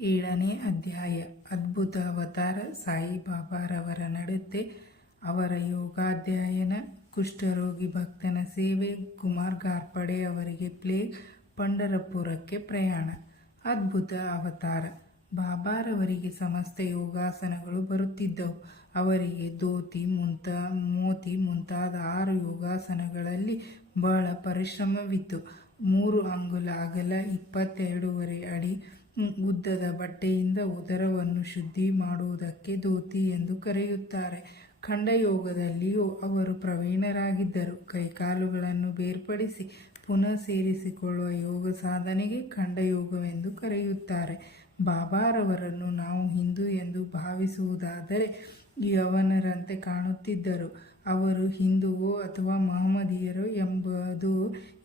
7ನೇ ಅಧ್ಯಾಯ. ಅದ್ಭುತ ಅವತಾರ ಸಾಯಿಬಾಬಾರವರ ನಡತೆ, ಅವರ ಯೋಗಾಧ್ಯಯನ, ಕುಷ್ಠರೋಗಿ ಭಕ್ತನ ಸೇವೆ, ಕುಮಾರ್ ಘಾರ್ಪಡೆ ಅವರಿಗೆ ಪ್ಲೇಗ್, ಪಂಢರಪುರಕ್ಕೆ ಪ್ರಯಾಣ. ಅದ್ಭುತ ಅವತಾರ. ಬಾಬಾರವರಿಗೆ ಸಮಸ್ತ ಯೋಗಾಸನಗಳು ಬರುತ್ತಿದ್ದವು. ಅವರಿಗೆ ಮೋತಿ ಮುಂತಾದ 6 ಯೋಗಾಸನಗಳಲ್ಲಿ ಬಹಳ ಪರಿಶ್ರಮವಿತ್ತು. 3 ಅಂಗುಲ ಅಗಲ 22.5 ಅಡಿ ಉದ್ದದ ಬಟ್ಟೆಯಿಂದ ಉದರವನ್ನು ಶುದ್ಧಿ ಮಾಡುವುದಕ್ಕೆ ಧೋತಿ ಎಂದು ಕರೆಯುತ್ತಾರೆ. ಖಂಡಯೋಗದಲ್ಲಿಯೂ ಅವರು ಪ್ರವೀಣರಾಗಿದ್ದರು. ಕೈಕಾಲುಗಳನ್ನು ಬೇರ್ಪಡಿಸಿ ಪುನಃ ಸೇರಿಸಿಕೊಳ್ಳುವ ಯೋಗ ಸಾಧನೆಗೆ ಖಂಡಯೋಗವೆಂದು ಕರೆಯುತ್ತಾರೆ. ಬಾಬಾರವರನ್ನು ನಾವು ಹಿಂದೂ ಎಂದು ಭಾವಿಸುವುದಾದರೆ ಯವನರಂತೆ ಕಾಣುತ್ತಿದ್ದರು. ಅವರು ಹಿಂದುವೋ ಅಥವಾ ಮಹಮ್ಮದೀಯರೋ ಎಂಬುದು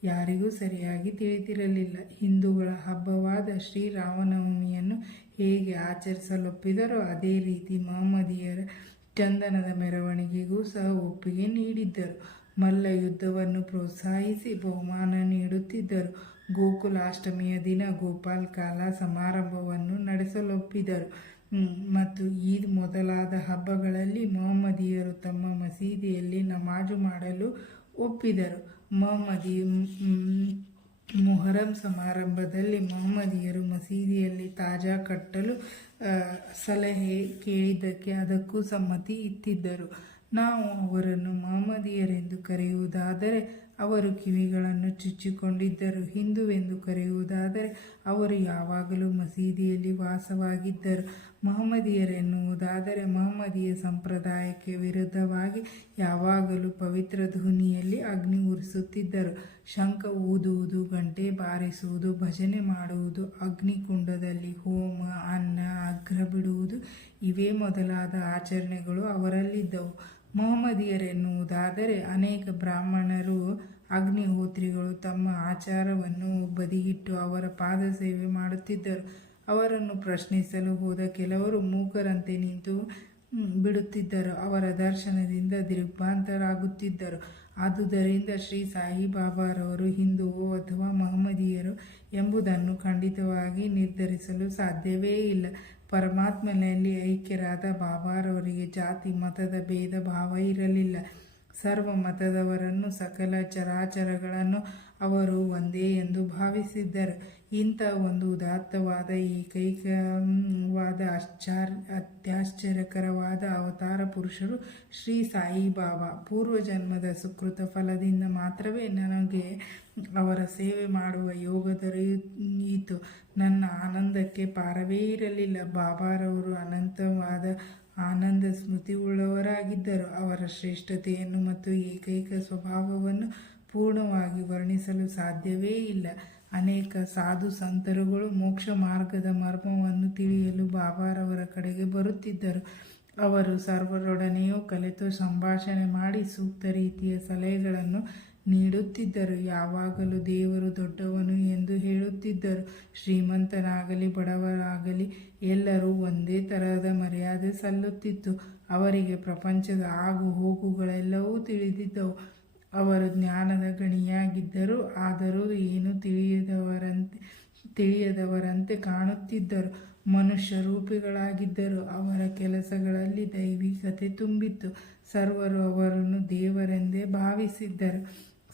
ಯಾರಿಗೂ ಸರಿಯಾಗಿ ತಿಳಿದಿರಲಿಲ್ಲ. ಹಿಂದೂಗಳ ಹಬ್ಬವಾದ ಶ್ರೀರಾಮನವಮಿಯನ್ನು ಹೇಗೆ ಆಚರಿಸಲೊಪ್ಪಿದರೋ ಅದೇ ರೀತಿ ಮಹಮ್ಮದೀಯರ ಚಂದನದ ಮೆರವಣಿಗೆಗೂ ಸಹ ಒಪ್ಪಿಗೆ ನೀಡಿದ್ದರು. ಮಲ್ಲ ಯುದ್ಧವನ್ನು ಪ್ರೋತ್ಸಾಹಿಸಿ ಬಹುಮಾನ ನೀಡುತ್ತಿದ್ದರು. ಗೋಕುಲಾಷ್ಟಮಿಯ ದಿನ ಗೋಪಾಲ್ ಕಾಲ ಸಮಾರಂಭವನ್ನು ನಡೆಸಲೊಪ್ಪಿದರು ಮತ್ತು ಈದ್ ಮೊದಲಾದ ಹಬ್ಬಗಳಲ್ಲಿ ಮಹಮ್ಮದೀಯರು ತಮ್ಮ ಮಸೀದಿಯಲ್ಲಿ ನಮಾಜು ಮಾಡಲು ಒಪ್ಪಿದರು. ಮೊಹರಂ ಸಮಾರಂಭದಲ್ಲಿ ಮಹಮ್ಮದೀಯರು ಮಸೀದಿಯಲ್ಲಿ ತಾಜಾ ಕಟ್ಟಲು ಸಲಹೆ ಕೇಳಿದ್ದಕ್ಕೆ ಅದಕ್ಕೂ ಸಮ್ಮತಿ ಇತ್ತಿದ್ದರು. ನಾವು ಅವರನ್ನು ಮಹಮ್ಮದೀಯರೆಂದು ಕರೆಯುವುದಾದರೆ ಅವರು ಕಿವಿಗಳನ್ನು ಚುಚ್ಚಿಕೊಂಡಿದ್ದರು. ಹಿಂದುವೆಂದು ಕರೆಯುವುದಾದರೆ ಅವರು ಯಾವಾಗಲೂ ಮಸೀದಿಯಲ್ಲಿ ವಾಸವಾಗಿದ್ದರು. ಮಹಮ್ಮದೀಯರೆನ್ನುವುದಾದರೆ ಮಹಮ್ಮದೀಯ ಸಂಪ್ರದಾಯಕ್ಕೆ ವಿರುದ್ಧವಾಗಿ ಯಾವಾಗಲೂ ಪವಿತ್ರ ಧ್ವನಿಯಲ್ಲಿ ಅಗ್ನಿ ಉರಿಸುತ್ತಿದ್ದರು. ಶಂಖ ಊದುವುದು, ಗಂಟೆ ಬಾರಿಸುವುದು, ಭಜನೆ ಮಾಡುವುದು, ಅಗ್ನಿಕುಂಡದಲ್ಲಿ ಹೋಮ, ಅನ್ನ, ಅಘ್ರ ಬಿಡುವುದು ಇವೇ ಮೊದಲಾದ ಆಚರಣೆಗಳು ಅವರಲ್ಲಿದ್ದವು. ಮಹಮ್ಮದೀಯರೆನ್ನುವುದಾದರೆ ಅನೇಕ ಬ್ರಾಹ್ಮಣರು, ಅಗ್ನಿಹೋತ್ರಿಗಳು ತಮ್ಮ ಆಚಾರವನ್ನು ಬದಿಗಿಟ್ಟು ಅವರ ಪಾದ ಸೇವೆ ಮಾಡುತ್ತಿದ್ದರು. ಅವರನ್ನು ಪ್ರಶ್ನಿಸಲು ಹೋದ ಕೆಲವರು ಮೂಕರಂತೆ ನಿಂತು ಬಿಡುತ್ತಿದ್ದರು. ಅವರ ದರ್ಶನದಿಂದ ದಿಗ್ಭ್ರಾಂತರಾಗುತ್ತಿದ್ದರು. ಆದುದರಿಂದ ಶ್ರೀ ಸಾಯಿಬಾಬಾರವರು ಹಿಂದುವೋ ಅಥವಾ ಮಹಮ್ಮದೀಯರು ಎಂಬುದನ್ನು ಖಂಡಿತವಾಗಿ ನಿರ್ಧರಿಸಲು ಸಾಧ್ಯವೇ ಇಲ್ಲ. ಪರಮಾತ್ಮನಲ್ಲಿ ಐಕ್ಯರಾದ ಬಾಬಾರವರಿಗೆ ಜಾತಿ ಮತದ ಭೇದ ಭಾವ ಇರಲಿಲ್ಲ. ಸರ್ವ ಮತದವರನ್ನು, ಸಕಲ ಚರಾಚರಗಳನ್ನು ಅವರು ಒಂದೇ ಎಂದು ಭಾವಿಸಿದ್ದರು. ಇಂಥ ಒಂದು ಉದಾತ್ತವಾದ, ಏಕೈಕವಾದ, ಅತ್ಯಾಶ್ಚರ್ಯಕರವಾದ ಅವತಾರ ಪುರುಷರು ಶ್ರೀ ಸಾಯಿಬಾಬಾ. ಪೂರ್ವಜನ್ಮದ ಸುಕೃತ ಫಲದಿಂದ ಮಾತ್ರವೇ ನನಗೆ ಅವರ ಸೇವೆ ಮಾಡುವ ಯೋಗ ದೊರೆಯಿತು. ನನ್ನ ಆನಂದಕ್ಕೆ ಪಾರವೇ ಇರಲಿಲ್ಲ. ಬಾಬಾರವರು ಅನಂತವಾದ ಆನಂದ ಸ್ಮೃತಿಯುಳ್ಳವರಾಗಿದ್ದರು. ಅವರ ಶ್ರೇಷ್ಠತೆಯನ್ನು ಮತ್ತು ಏಕೈಕ ಸ್ವಭಾವವನ್ನು ಪೂರ್ಣವಾಗಿ ವರ್ಣಿಸಲು ಸಾಧ್ಯವೇ ಇಲ್ಲ. ಅನೇಕ ಸಾಧು ಸಂತರುಗಳು ಮೋಕ್ಷ ಮಾರ್ಗದ ಮರ್ಮವನ್ನು ತಿಳಿಯಲು ಬಾಬಾರವರ ಕಡೆಗೆ ಬರುತ್ತಿದ್ದರು. ಅವರು ಸರ್ವರೊಡನೆಯೂ ಕಲೆತು ಸಂಭಾಷಣೆ ಮಾಡಿ ಸೂಕ್ತ ರೀತಿಯ ಸಲಹೆಗಳನ್ನು ನೀಡುತ್ತಿದ್ದರು. ಯಾವಾಗಲೂ ದೇವರು ದೊಡ್ಡವನು ಎಂದು ಹೇಳುತ್ತಿದ್ದರು. ಶ್ರೀಮಂತನಾಗಲಿ ಬಡವರಾಗಲಿ ಎಲ್ಲರೂ ಒಂದೇ ತರಹದ ಮರ್ಯಾದೆ ಸಲ್ಲುತ್ತಿತ್ತು. ಅವರಿಗೆ ಪ್ರಪಂಚದ ಆಗು ಹೋಗುಗಳೆಲ್ಲವೂ ತಿಳಿದಿದ್ದವು. ಅವರು ಜ್ಞಾನದ ಗಣಿಯಾಗಿದ್ದರು. ಆದರೂ ಏನೂ ತಿಳಿಯದವರಂತೆ ಕಾಣುತ್ತಿದ್ದರು. ಮನುಷ್ಯ ರೂಪಿಗಳಾಗಿದ್ದರು. ಅವರ ಕೆಲಸಗಳಲ್ಲಿ ದೈವಿಕತೆ ತುಂಬಿತ್ತು. ಸರ್ವರು ಅವರನ್ನು ದೇವರೆಂದೇ ಭಾವಿಸಿದ್ದರು.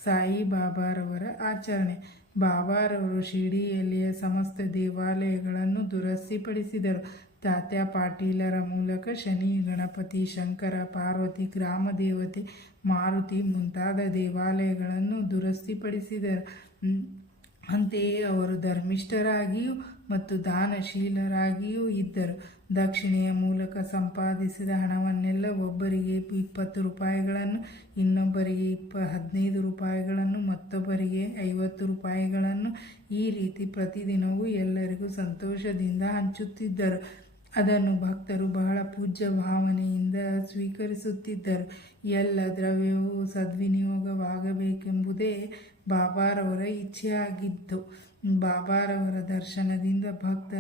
ಸಾಯಿಬಾಬಾರವರ ಆಚರಣೆ. ಬಾಬಾರವರು ಶಿರ್ಡಿಯಲ್ಲಿಯ ಸಮಸ್ತ ದೇವಾಲಯಗಳನ್ನು ದುರಸ್ತಿಪಡಿಸಿದರು. ತಾತ್ಯಾ ಪಾಟೀಲರ ಮೂಲಕ ಶನಿ, ಗಣಪತಿ, ಶಂಕರ, ಪಾರ್ವತಿ, ಗ್ರಾಮ ದೇವತೆ, ಮಾರುತಿ ಮುಂತಾದ ದೇವಾಲಯಗಳನ್ನು ದುರಸ್ತಿಪಡಿಸಿದರು. ಅಂತೆಯೇ ಅವರು ಧರ್ಮಿಷ್ಠರಾಗಿಯೂ ಮತ್ತು ದಾನಶೀಲರಾಗಿಯೂ ಇದ್ದರು. ದಕ್ಷಿಣೆಯ ಮೂಲಕ ಸಂಪಾದಿಸಿದ ಹಣವನ್ನೆಲ್ಲ ಒಬ್ಬರಿಗೆ 20 ರೂಪಾಯಿಗಳನ್ನು, ಇನ್ನೊಬ್ಬರಿಗೆ 15 ರೂಪಾಯಿಗಳನ್ನು, ಮತ್ತೊಬ್ಬರಿಗೆ 50 ರೂಪಾಯಿಗಳನ್ನು ಈ ರೀತಿ ಪ್ರತಿದಿನವೂ ಎಲ್ಲರಿಗೂ ಸಂತೋಷದಿಂದ ಹಂಚುತ್ತಿದ್ದರು. ಅದನ್ನು ಭಕ್ತರು ಬಹಳ ಪೂಜ್ಯ ಭಾವನೆಯಿಂದ ಸ್ವೀಕರಿಸುತ್ತಿದ್ದರು. ಎಲ್ಲ ದ್ರವ್ಯವೂ ಸದ್ವಿನಿಯೋಗವಾಗಬೇಕೆಂಬುದೇ ಬಾಬಾರವರ ಇಚ್ಛೆಯಾಗಿತ್ತು. ಬಾಬಾರವರ ದರ್ಶನದಿಂದ ಭಕ್ತ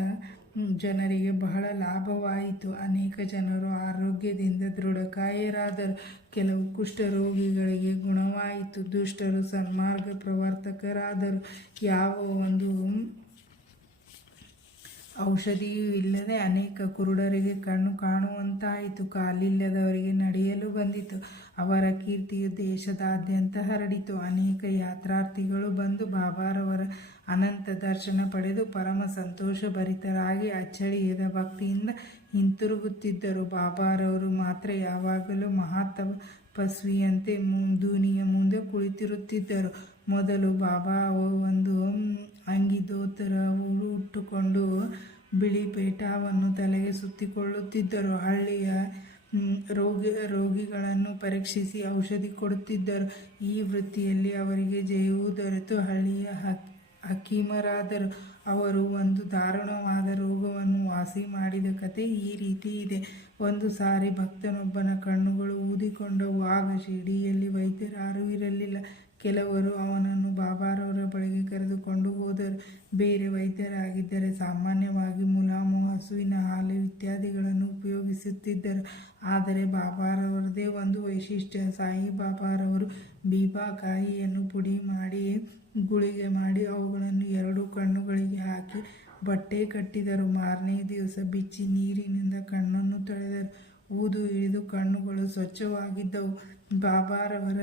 ಜನರಿಗೆ ಬಹಳ ಲಾಭವಾಯಿತು. ಅನೇಕ ಜನರು ಆರೋಗ್ಯದಿಂದ ದೃಢಕಾಯರಾದರು. ಕೆಲವು ಕುಷ್ಠರೋಗಿಗಳಿಗೆ ಗುಣವಾಯಿತು. ದುಷ್ಟರು ಸನ್ಮಾರ್ಗ ಪ್ರವರ್ತಕರಾದರು. ಯಾವ ಒಂದು ಔಷಧಿಯೂ ಇಲ್ಲದೆ ಅನೇಕ ಕುರುಡರಿಗೆ ಕಣ್ಣು ಕಾಣುವಂತಾಯಿತು. ಕಾಲಿಲ್ಲದವರಿಗೆ ನಡೆಯಲು ಬಂದಿತು. ಅವರ ಕೀರ್ತಿಯು ದೇಶದಾದ್ಯಂತ ಹರಡಿತು. ಅನೇಕ ಯಾತ್ರಾರ್ಥಿಗಳು ಬಂದು ಬಾಬಾರವರ ಅನಂತ ದರ್ಶನ ಪಡೆದು ಪರಮ ಸಂತೋಷಭರಿತರಾಗಿ ಅಚ್ಚಳಿಯದ ಭಕ್ತಿಯಿಂದ ಹಿಂತಿರುಗುತ್ತಿದ್ದರು. ಬಾಬಾರವರು ಮಾತ್ರ ಯಾವಾಗಲೂ ಮಹಾತಪಸ್ವಿಯಂತೆ ದೂನಿಯ ಮುಂದೆ ಕುಳಿತಿರುತ್ತಿದ್ದರು. ಮೊದಲು ಬಾಬಾ ಒಂದು ಅಂಗಿ ಧೋತರ ಉಟ್ಟುಕೊಂಡು ಬಿಳಿ ಪೇಟವನ್ನು ತಲೆಗೆ ಸುತ್ತಿಕೊಳ್ಳುತ್ತಿದ್ದರು. ಹಳ್ಳಿಯ ರೋಗಿಗಳನ್ನು ಪರೀಕ್ಷಿಸಿ ಔಷಧಿ ಕೊಡುತ್ತಿದ್ದರು. ಈ ವೃತ್ತಿಯಲ್ಲಿ ಅವರಿಗೆ ಜಯವೂ ದೊರೆತು ಹಳ್ಳಿಯ ಹಕೀಮರಾದರು. ಅವರು ಒಂದು ದಾರುಣವಾದ ರೋಗವನ್ನು ವಾಸಿ ಮಾಡಿದ ಕತೆ ಈ ರೀತಿ ಇದೆ. ಒಂದು ಸಾರಿ ಭಕ್ತನೊಬ್ಬನ ಕಣ್ಣುಗಳು ಊದಿಕೊಂಡವು. ಆಗ ಶಿರ್ಡಿಯಲ್ಲಿ ವೈದ್ಯರಾರೂ ಇರಲಿಲ್ಲ. ಕೆಲವರು ಅವನನ್ನು ಬಾಬಾರವರ ಬಳಿಗೆ ಕರೆದುಕೊಂಡು ಹೋದರು. ಬೇರೆ ವೈದ್ಯರಾಗಿದ್ದರೆ ಸಾಮಾನ್ಯವಾಗಿ ಮುಲಾಮು, ಹಸುವಿನ ಹಾಲು ಇತ್ಯಾದಿಗಳನ್ನು ಉಪಯೋಗಿಸುತ್ತಿದ್ದರು. ಆದರೆ ಬಾಬಾರವರದೇ ಒಂದು ವೈಶಿಷ್ಟ್ಯ. ಸಾಯಿಬಾಬಾರವರು ಬೀಬಾಕಾಯಿಯನ್ನು ಪುಡಿ ಮಾಡಿ ಗುಳಿಗೆ ಮಾಡಿ ಅವುಗಳನ್ನು 2 ಕಣ್ಣುಗಳಿಗೆ ಹಾಕಿ ಬಟ್ಟೆ ಕಟ್ಟಿದರು. ಮಾರನೇ ದಿವಸ ಬಿಚ್ಚಿ ನೀರಿನಿಂದ ಕಣ್ಣನ್ನು ತೊಳೆದರು. ಊದು ಹಿಡಿದು ಕಣ್ಣುಗಳು ಸ್ವಚ್ಛವಾಗಿದ್ದವು. ಬಾಬಾರವರ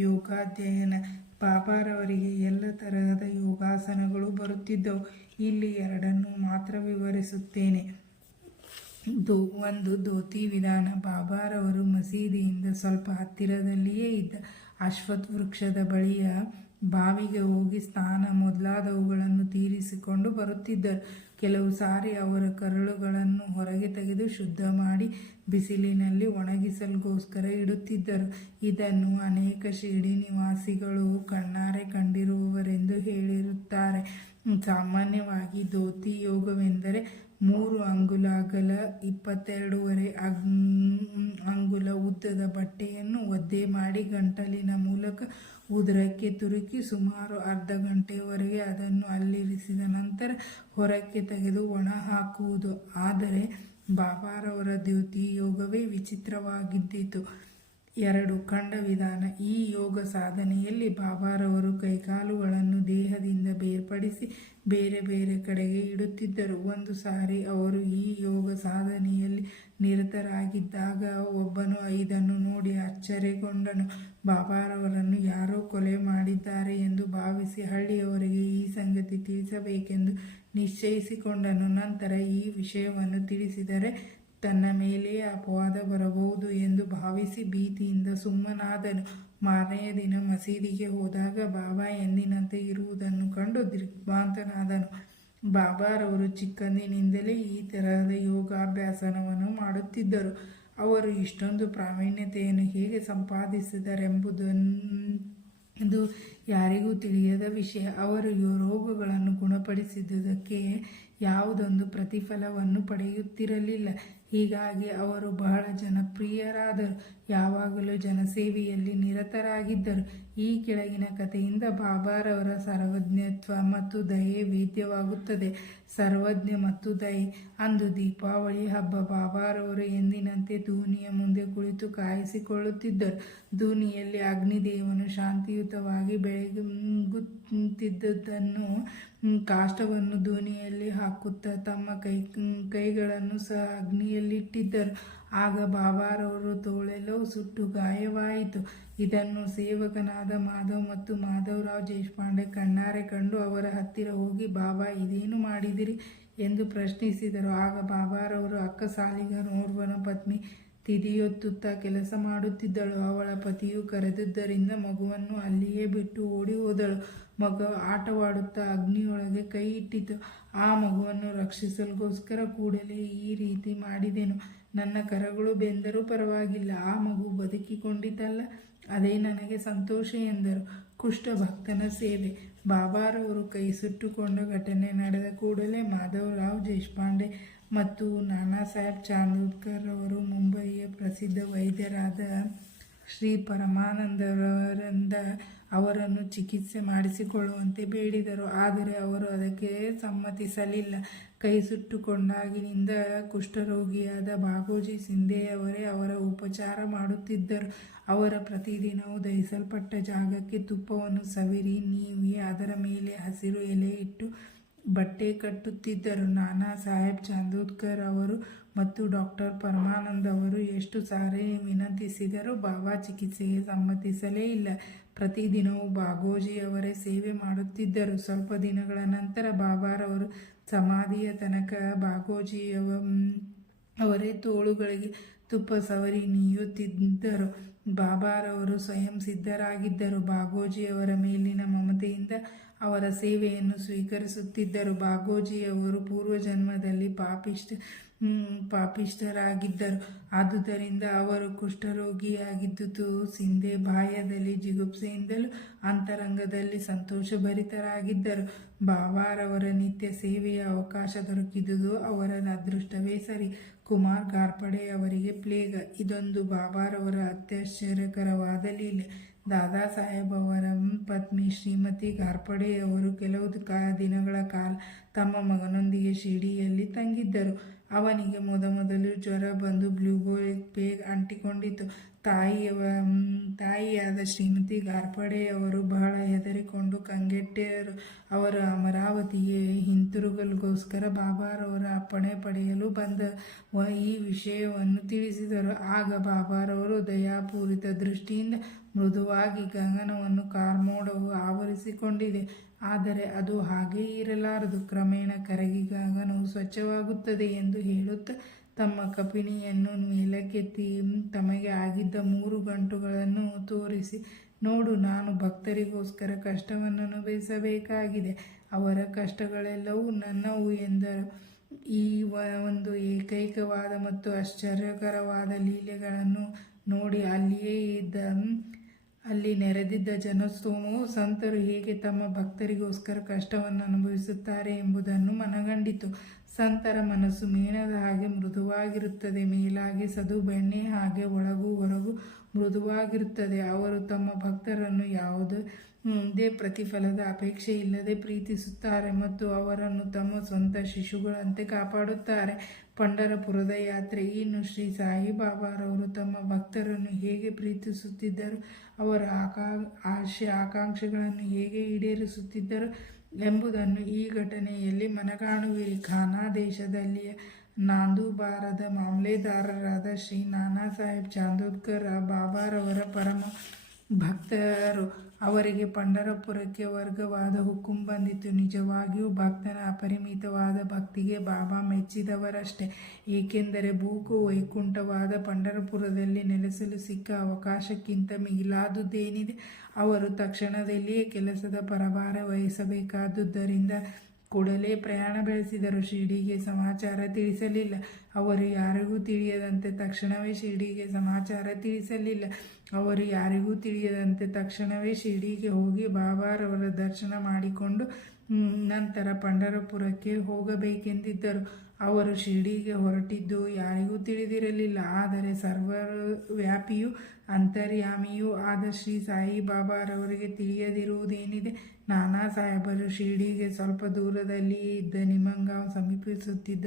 ಯೋಗಾಧ್ಯಯನ. ಬಾಬಾರವರಿಗೆ ಎಲ್ಲ ತರಹದ ಯೋಗಾಸನಗಳು ಬರುತ್ತಿದ್ದವು. ಇಲ್ಲಿ 2 ಮಾತ್ರ ವಿವರಿಸುತ್ತೇನೆ. ಒಂದು ಧೋತಿ ವಿಧಾನ. ಬಾಬಾರವರು ಮಸೀದಿಯಿಂದ ಸ್ವಲ್ಪ ಹತ್ತಿರದಲ್ಲಿಯೇ ಇದ್ದ ಅಶ್ವತ್ಥ ವೃಕ್ಷದ ಬಳಿಯ ಬಾವಿಗೆ ಹೋಗಿ ಸ್ನಾನ ಮೊದಲಾದವುಗಳನ್ನು ತೀರಿಸಿಕೊಂಡು ಬರುತ್ತಿದ್ದರು. ಕೆಲವು ಸಾರಿ ಅವರ ಕರುಳುಗಳನ್ನು ಹೊರಗೆ ತೆಗೆದು ಶುದ್ಧ ಮಾಡಿ ಬಿಸಿಲಿನಲ್ಲಿ ಒಣಗಿಸಲ್ಗೋಸ್ಕರ ಇಡುತ್ತಿದ್ದರು. ಇದನ್ನು ಅನೇಕ ಶಿರ್ಡಿ ನಿವಾಸಿಗಳು ಕಣ್ಣಾರೆ ಕಂಡಿರುವವರೆಂದು ಹೇಳಿರುತ್ತಾರೆ. ಸಾಮಾನ್ಯವಾಗಿ ಧೋತಿ ಯೋಗವೆಂದರೆ 3 ಅಂಗುಲ ಅಗಲ 22.5 ಅಂಗುಲ ಉದ್ದದ ಬಟ್ಟೆಯನ್ನು ಒದ್ದೆ ಮಾಡಿ ಗಂಟಲಿನ ಮೂಲಕ ಉದರಕ್ಕೆ ತುರುಕಿ ಸುಮಾರು ಅರ್ಧ ಗಂಟೆಯವರೆಗೆ ಅದನ್ನು ಅಲ್ಲಿರಿಸಿದ ನಂತರ ಹೊರಕ್ಕೆ ತೆಗೆದು ಒಣ ಹಾಕುವುದು. ಆದರೆ ಬಾಬಾರವರ ಧೋತಿ ಯೋಗವೇ ವಿಚಿತ್ರವಾಗಿದ್ದಿತು. 2 ಖಂಡ ವಿಧಾನ. ಈ ಯೋಗ ಸಾಧನೆಯಲ್ಲಿ ಬಾಬಾರವರು ಕೈಕಾಲುಗಳನ್ನು ದೇಹದಿಂದ ಬೇರ್ಪಡಿಸಿ ಬೇರೆ ಬೇರೆ ಕಡೆಗೆ ಇಡುತ್ತಿದ್ದರು. ಒಂದು ಸಾರಿ ಅವರು ಈ ಯೋಗ ಸಾಧನೆಯಲ್ಲಿ ನಿರತರಾಗಿದ್ದಾಗ ಒಬ್ಬನು ಇದನ್ನು ನೋಡಿ ಆಶ್ಚರ್ಯಗೊಂಡನು. ಬಾಬಾರವರನ್ನು ಯಾರೋ ಕೊಲೆ ಮಾಡಿದ್ದಾರೆ ಎಂದು ಭಾವಿಸಿ ಹಳ್ಳಿಯವರಿಗೆ ಈ ಸಂಗತಿ ತಿಳಿಸಬೇಕೆಂದು ನಿಶ್ಚಯಿಸಿಕೊಂಡನು. ನಂತರ ಈ ವಿಷಯವನ್ನು ತಿಳಿಸಿದರೆ ತನ್ನ ಮೇಲೆಯೇ ಅಪವಾದ ಬರಬಹುದು ಎಂದು ಭಾವಿಸಿ ಭೀತಿಯಿಂದ ಸುಮ್ಮನಾದನು. ಮಾರನೆಯ ದಿನ ಮಸೀದಿಗೆ ಹೋದಾಗ ಬಾಬಾ ಎಂದಿನಂತೆ ಇರುವುದನ್ನು ಕಂಡು ದಿಗ್ಭ್ರಾಂತನಾದನು. ಬಾಬಾರವರು ಚಿಕ್ಕಂದಿನಿಂದಲೇ ಈ ತರಹದ ಯೋಗಾಭ್ಯಾಸನವನ್ನು ಮಾಡುತ್ತಿದ್ದರು. ಅವರು ಇಷ್ಟೊಂದು ಪ್ರಾವೀಣ್ಯತೆಯನ್ನು ಹೇಗೆ ಸಂಪಾದಿಸಿದರೆಂಬುದು ಯಾರಿಗೂ ತಿಳಿಯದ ವಿಷಯ. ಅವರು ರೋಗಗಳನ್ನು ಗುಣಪಡಿಸಿದುದಕ್ಕೆ ಯಾವುದೊಂದು ಪ್ರತಿಫಲವನ್ನು ಪಡೆಯುತ್ತಿರಲಿಲ್ಲ. ಹೀಗಾಗಿ ಅವರು ಬಹಳ ಜನಪ್ರಿಯರಾದರು. ಯಾವಾಗಲೂ ಜನಸೇವೆಯಲ್ಲಿ ನಿರತರಾಗಿದ್ದರು. ಈ ಕೆಳಗಿನ ಕಥೆಯಿಂದ ಬಾಬಾರವರ ಸರ್ವಜ್ಞತ್ವ ಮತ್ತು ದಯೆ ವೇದ್ಯವಾಗುತ್ತದೆ. ಸರ್ವಜ್ಞ ಮತ್ತು ದಯೆ. ಅಂದು ದೀಪಾವಳಿ ಹಬ್ಬ. ಬಾಬಾರವರು ಎಂದಿನಂತೆ ದೂನಿಯ ಮುಂದೆ ಕುಳಿತು ಕಾಯಿಸಿಕೊಳ್ಳುತ್ತಿದ್ದರು. ದೂನಿಯಲ್ಲಿ ಅಗ್ನಿದೇವನು ಶಾಂತಿಯುತವಾಗಿ ಬೆಳಗುತ್ತಿದ್ದುದನ್ನು ಕಾಷ್ಟವನ್ನು ದೂನಿಯಲ್ಲಿ ಹಾಕುತ್ತಾ ತಮ್ಮ ಕೈಗಳನ್ನು ಸಹ ಅಗ್ನಿಯಲ್ಲಿಟ್ಟಿದ್ದರು. ಆಗ ಬಾಬಾರವರು ತೋಳೆಲ್ಲವೂ ಸುಟ್ಟು ಗಾಯವಾಯಿತು. ಇದನ್ನು ಸೇವಕನಾದ ಮಾಧವ್ ಮತ್ತು ಮಾಧವರಾವ್ ದೇಶಪಾಂಡೆ ಕಣ್ಣಾರೆ ಕಂಡು ಅವರ ಹತ್ತಿರ ಹೋಗಿ, ಬಾಬಾ ಇದೇನು ಮಾಡಿದಿರಿ ಎಂದು ಪ್ರಶ್ನಿಸಿದರು. ಆಗ ಬಾಬಾರವರು ಅಕ್ಕಸಾಲಿಗನೋರ್ವನ ಪತ್ನಿ ತಿದಿಯೊತ್ತುತ್ತಾ ಕೆಲಸ ಮಾಡುತ್ತಿದ್ದಳು. ಅವಳ ಪತಿಯು ಕರೆದುದರಿಂದ ಮಗುವನ್ನು ಅಲ್ಲಿಯೇ ಬಿಟ್ಟು ಓಡಿ ಹೋದಳು. ಮಗು ಆಟವಾಡುತ್ತಾ ಅಗ್ನಿಯೊಳಗೆ ಕೈ ಇಟ್ಟಿತು. ಆ ಮಗುವನ್ನು ರಕ್ಷಿಸಲ್ಗೋಸ್ಕರ ಕೂಡಲೇ ಈ ರೀತಿ ಮಾಡಿದೆನು. ನನ್ನ ಕರಗಳು ಬೆಂದರೂ ಪರವಾಗಿಲ್ಲ, ಆ ಮಗು ಬದುಕಿಕೊಂಡಿತಲ್ಲ, ಅದೇ ನನಗೆ ಸಂತೋಷ ಎಂದರು. ಕುಷ್ಠ ಭಕ್ತನ ಸೇವೆ. ಬಾಬಾರವರು ಕೈ ಸುಟ್ಟುಕೊಂಡ ಘಟನೆ ನಡೆದ ಕೂಡಲೇ ಮಾಧವರಾವ್ ದೇಶಪಾಂಡೆ ಮತ್ತು ನಾನಾ ಸಾಹೇಬ್ ಚಾಂದೋಡ್ಕರ್ ಅವರು ಮುಂಬಯಿಯ ಪ್ರಸಿದ್ಧ ವೈದ್ಯರಾದ ಶ್ರೀ ಪರಮಾನಂದರವರಿಂದ ಅವರನ್ನು ಚಿಕಿತ್ಸೆ ಮಾಡಿಸಿಕೊಳ್ಳುವಂತೆ ಬೇಡಿದರು. ಆದರೆ ಅವರು ಅದಕ್ಕೆ ಸಮ್ಮತಿಸಲಿಲ್ಲ. ಕೈ ಸುಟ್ಟುಕೊಂಡಾಗಿನಿಂದ ಕುಷ್ಠರೋಗಿಯಾದ ಬಾಬೂಜಿ ಸಿಂಧೆಯವರೇ ಅವರ ಉಪಚಾರ ಮಾಡುತ್ತಿದ್ದರು. ಅವರ ಪ್ರತಿದಿನವೂ ದಹಿಸಲ್ಪಟ್ಟ ಜಾಗಕ್ಕೆ ತುಪ್ಪವನ್ನು ಸವಿರಿ, ನೀವಿ ಅದರ ಮೇಲೆ ಹಸಿರು ಎಲೆ ಇಟ್ಟು ಬಟ್ಟೆ ಕಟ್ಟುತ್ತಿದ್ದರು. ನಾನಾ ಸಾಹೇಬ್ ಚಾಂದೋದ್ಕರ್ ಅವರು ಮತ್ತು ಡಾಕ್ಟರ್ ಪರಮಾನಂದ್ ಅವರು ಎಷ್ಟು ಸಾರಿ ವಿನಂತಿಸಿದರೂ ಬಾಬಾ ಚಿಕಿತ್ಸೆಗೆ ಸಮ್ಮತಿಸಲೇ ಇಲ್ಲ. ಪ್ರತಿದಿನವೂ ಬಾಗೋಜಿ ಅವರೇ ಸೇವೆ ಮಾಡುತ್ತಿದ್ದರು. ಸ್ವಲ್ಪ ದಿನಗಳ ನಂತರ ಬಾಬಾರವರು ಸಮಾಧಿಯ ತನಕ ಅವರೇ ತೋಳುಗಳಿಗೆ ತುಪ್ಪ ಸವರಿ ನೀಯುತ್ತಿದ್ದರು. ಬಾಬಾರವರು ಸ್ವಯಂ ಸಿದ್ಧರಾಗಿದ್ದರು. ಬಾಗೋಜಿಯವರ ಮೇಲಿನ ಮಮತೆಯಿಂದ ಅವರ ಸೇವೆಯನ್ನು ಸ್ವೀಕರಿಸುತ್ತಿದ್ದರು. ಬಾಗೋಜಿಯವರು ಪೂರ್ವಜನ್ಮದಲ್ಲಿ ಪಾಪಿಷ್ಠರಾಗಿದ್ದರು. ಆದುದರಿಂದ ಅವರು ಕುಷ್ಠರೋಗಿಯಾಗಿದ್ದುದು ಸಿಂಧೆ ಬಾಹ್ಯದಲ್ಲಿ ಜಿಗುಪ್ಸೆಯಿಂದಲೂ ಅಂತರಂಗದಲ್ಲಿ ಸಂತೋಷಭರಿತರಾಗಿದ್ದರು. ಬಾಬಾರವರ ನಿತ್ಯ ಸೇವೆಯ ಅವಕಾಶ ದೊರಕಿದುದು ಅವರ ಅದೃಷ್ಟವೇ ಸರಿ. ಕುಮಾರ್ ಘಾರ್ಪಡೆ ಅವರಿಗೆ ಪ್ಲೇಗ್. ಇದೊಂದು ಬಾಬಾರವರ ಅತ್ಯಾಶ್ಚರ್ಯಕರವಾದ ಲೀಲೆ. ದಾದಾ ಸಾಹೇಬ್ ಅವರ ಪತ್ನಿ ಶ್ರೀಮತಿ ಘಾರ್ಪಡೆಯವರು ಕೆಲವು ದಿನಗಳ ಕಾಲ ತಮ್ಮ ಮಗನೊಂದಿಗೆ ಶಿರ್ಡಿಯಲ್ಲಿ ತಂಗಿದ್ದರು. ಅವನಿಗೆ ಮೊದಲು ಜ್ವರ ಬಂದು ಬ್ಲೂಪೇಗ್ ಅಂಟಿಕೊಂಡಿತು. ತಾಯಿಯಾದ ಶ್ರೀಮತಿ ಘಾರ್ಪಡೆಯವರು ಬಹಳ ಹೆದರಿಕೊಂಡು ಕಂಗೆಟ್ಟರು. ಅವರು ಅಮರಾವತಿಗೆ ಹಿಂತಿರುಗಲಿಗೋಸ್ಕರ ಬಾಬಾರವರ ಅಪ್ಪಣೆ ಪಡೆಯಲು ಬಂದ ಈ ವಿಷಯವನ್ನು ತಿಳಿಸಿದರು. ಆಗ ಬಾಬಾರವರು ದಯಾಪೂರಿತ ದೃಷ್ಟಿಯಿಂದ ಮೃದುವಾಗಿ ಗಗನವನ್ನು ಕಾರ್ಮೋಡವು ಆವರಿಸಿಕೊಂಡಿದೆ, ಆದರೆ ಅದು ಹಾಗೆಯೇ ಇರಲಾರದು, ಕ್ರಮೇಣ ಕರಗಿ ಗಗನವು ಸ್ವಚ್ಛವಾಗುತ್ತದೆ ಎಂದು ಹೇಳುತ್ತಾ ತಮ್ಮ ಕಪಿಣಿಯನ್ನು ಮೇಲಕ್ಕೆತ್ತಿ ತಮಗೆ ಆಗಿದ್ದ 3 ಗಂಟುಗಳನ್ನು ತೋರಿಸಿ, ನೋಡು, ನಾನು ಭಕ್ತರಿಗೋಸ್ಕರ ಕಷ್ಟವನ್ನು ಅನುಭವಿಸಬೇಕಾಗಿದೆ. ಅವರ ಕಷ್ಟಗಳೆಲ್ಲವೂ ನನ್ನವು ಎಂದರು. ಈ ಒಂದು ಏಕೈಕವಾದ ಮತ್ತು ಆಶ್ಚರ್ಯಕರವಾದ ಲೀಲೆಗಳನ್ನು ನೋಡಿ ಅಲ್ಲಿ ನೆರೆದಿದ್ದ ಜನಸ್ತೋಮವು ಸಂತರು ಹೇಗೆ ತಮ್ಮ ಭಕ್ತರಿಗೋಸ್ಕರ ಕಷ್ಟವನ್ನು ಅನುಭವಿಸುತ್ತಾರೆ ಎಂಬುದನ್ನು ಮನಗಂಡಿತು. ಸಂತರ ಮನಸ್ಸು ಮೇಣದ ಹಾಗೆ ಮೃದುವಾಗಿರುತ್ತದೆ. ಮೇಲಾಗಿ ಸದು ಬೆಣ್ಣೆ ಹಾಗೆ ಒಳಗೂ ಹೊರಗೂ ಮೃದುವಾಗಿರುತ್ತದೆ. ಅವರು ತಮ್ಮ ಭಕ್ತರನ್ನು ಯಾವುದೇ ಪ್ರತಿಫಲದ ಅಪೇಕ್ಷೆ ಇಲ್ಲದೆ ಪ್ರೀತಿಸುತ್ತಾರೆ ಮತ್ತು ಅವರನ್ನು ತಮ್ಮ ಸ್ವಂತ ಶಿಶುಗಳಂತೆ ಕಾಪಾಡುತ್ತಾರೆ. ಪಂಢರಪುರದ ಯಾತ್ರೆ. ಇನ್ನು ಶ್ರೀ ಸಾಯಿಬಾಬಾರವರು ತಮ್ಮ ಭಕ್ತರನ್ನು ಹೇಗೆ ಪ್ರೀತಿಸುತ್ತಿದ್ದರು, ಅವರ ಆಶೆ ಆಕಾಂಕ್ಷೆಗಳನ್ನು ಹೇಗೆ ಈಡೇರಿಸುತ್ತಿದ್ದರು ಎಂಬುದನ್ನು ಈ ಘಟನೆಯಲ್ಲಿ ಮನಗಾಣುವಿರಿ. ಖಾನಾ ದೇಶದಲ್ಲಿಯ ನಾಂದೂಬಾರದ ಮಾಮಲೆದಾರರಾದ ಶ್ರೀ ನಾನಾ ಸಾಹೇಬ್ ಚಾಂದೋದ್ಕರ್ ಬಾಬಾರವರ ಪರಮ ಭಕ್ತರು. ಅವರಿಗೆ ಪಂಢರಪುರಕ್ಕೆ ವರ್ಗವಾದ ಹುಕುಂ ಬಂದಿತು. ನಿಜವಾಗಿಯೂ ಭಕ್ತನ ಅಪರಿಮಿತವಾದ ಭಕ್ತಿಗೆ ಬಾಬಾ ಮೆಚ್ಚಿದವರಷ್ಟೇ. ಏಕೆಂದರೆ ಭೂಕು ವೈಕುಂಠವಾದ ಪಂಢರಪುರದಲ್ಲಿ ನೆಲೆಸಲು ಸಿಕ್ಕ ಅವಕಾಶಕ್ಕಿಂತ ಮಿಗಿಲಾದುದೇನಿದೆ. ಅವರು ತಕ್ಷಣದಲ್ಲಿಯೇ ಕೆಲಸದ ಪರಭಾರ ವಹಿಸಬೇಕಾದುದರಿಂದ ಕೂಡಲೇ ಪ್ರಯಾಣ ಬೆಳೆಸಿದರು. ಶಿರ್ಡಿಗೆ ಸಮಾಚಾರ ತಿಳಿಸಲಿಲ್ಲ. ಅವರು ಯಾರಿಗೂ ತಿಳಿಯದಂತೆ ತಕ್ಷಣವೇ ಶಿರ್ಡಿಗೆ ಸಮಾಚಾರ ತಿಳಿಸಲಿಲ್ಲ. ಅವರು ಯಾರಿಗೂ ತಿಳಿಯದಂತೆ ತಕ್ಷಣವೇ ಶಿರ್ಡಿಗೆ ಹೋಗಿ ಬಾಬಾರವರ ದರ್ಶನ ಮಾಡಿಕೊಂಡು ನಂತರ ಪಂಢರಪುರಕ್ಕೆ ಹೋಗಬೇಕೆಂದಿದ್ದರು. ಅವರು ಶಿರ್ಡಿಗೆ ಹೊರಟಿದ್ದು ಯಾರಿಗೂ ತಿಳಿದಿರಲಿಲ್ಲ. ಆದರೆ ಸರ್ವವ್ಯಾಪಿಯೂ ಅಂತರ್ಯಾಮಿಯೂ ಆದ ಶ್ರೀ ಸಾಯಿಬಾಬಾರವರಿಗೆ ತಿಳಿಯದಿರುವುದೇನಿದೆ. ನಾನಾ ಸಾಹೇಬರು ಶಿರ್ಡಿಗೆ ಸ್ವಲ್ಪ ದೂರದಲ್ಲಿಯೇ ಇದ್ದ ನಿಮಂಗಾಂವ್ ಸಮೀಪಿಸುತ್ತಿದ್ದ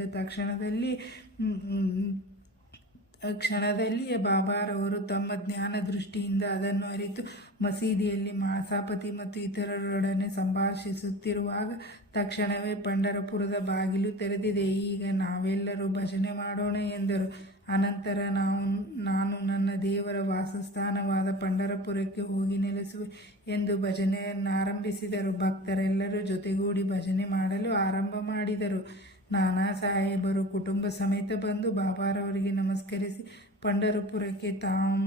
ಕ್ಷಣದಲ್ಲಿಯೇ ಬಾಬಾರವರು ತಮ್ಮ ಜ್ಞಾನ ದೃಷ್ಟಿಯಿಂದ ಅದನ್ನು ಅರಿತು ಮಸೀದಿಯಲ್ಲಿ ಮಾಸಾಪತಿ ಮತ್ತು ಇತರರೊಡನೆ ಸಂಭಾಷಿಸುತ್ತಿರುವಾಗ ತಕ್ಷಣವೇ ಪಂಢರಪುರದ ಬಾಗಿಲು ತೆರೆದಿದೆ. ಈಗ ನಾವೆಲ್ಲರೂ ಭಜನೆ ಮಾಡೋಣ ಎಂದರು. ಅನಂತರ ನಾನು ನನ್ನ ದೇವರ ವಾಸಸ್ಥಾನವಾದ ಪಂಢರಪುರಕ್ಕೆ ಹೋಗಿ ನೆಲೆಸುವೆ ಎಂದು ಭಜನೆಯನ್ನಾರಂಭಿಸಿದರು. ಭಕ್ತರೆಲ್ಲರೂ ಜೊತೆಗೂಡಿ ಭಜನೆ ಮಾಡಲು ಆರಂಭ ಮಾಡಿದರು. ನಾನಾ ಸಾಹೇಬರು ಕುಟುಂಬ ಸಮೇತ ಬಂದು ಬಾಬಾರವರಿಗೆ ನಮಸ್ಕರಿಸಿ ಪಂಢರಪುರಕ್ಕೆ ತಾವು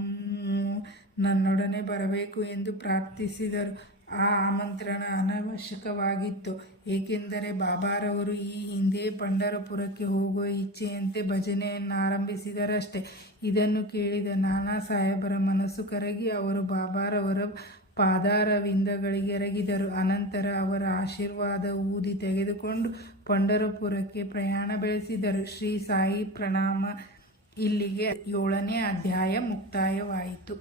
ನನ್ನೊಡನೆ ಬರಬೇಕು ಎಂದು ಪ್ರಾರ್ಥಿಸಿದರು. ಆ ಆಮಂತ್ರಣ ಅನವಶ್ಯಕವಾಗಿತ್ತು. ಏಕೆಂದರೆ ಬಾಬಾರವರು ಈ ಹಿಂದೆ ಪಂಢರಪುರಕ್ಕೆ ಹೋಗುವ ಇಚ್ಛೆಯಂತೆ ಭಜನೆಯನ್ನಾರಂಭಿಸಿದರಷ್ಟೇ. ಇದನ್ನು ಕೇಳಿದ ನಾನಾ ಸಾಹೇಬರ ಮನಸ್ಸು ಕರಗಿ ಅವರು ಬಾಬಾರವರ ಪಾದಾರವಿಂದಗಳಿಗೆ ಎರಗಿದರು. ಅನಂತರ ಅವರ ಆಶೀರ್ವಾದ ಊದಿ ತೆಗೆದುಕೊಂಡು ಪಂಢರಪುರಕ್ಕೆ ಪ್ರಯಾಣ ಬೆಳೆಸಿದರು. ಶ್ರೀ ಸಾಯಿ ಪ್ರಣಾಮ. ಇಲ್ಲಿಗೆ 7ನೇ ಅಧ್ಯಾಯ ಮುಕ್ತಾಯವಾಯಿತು.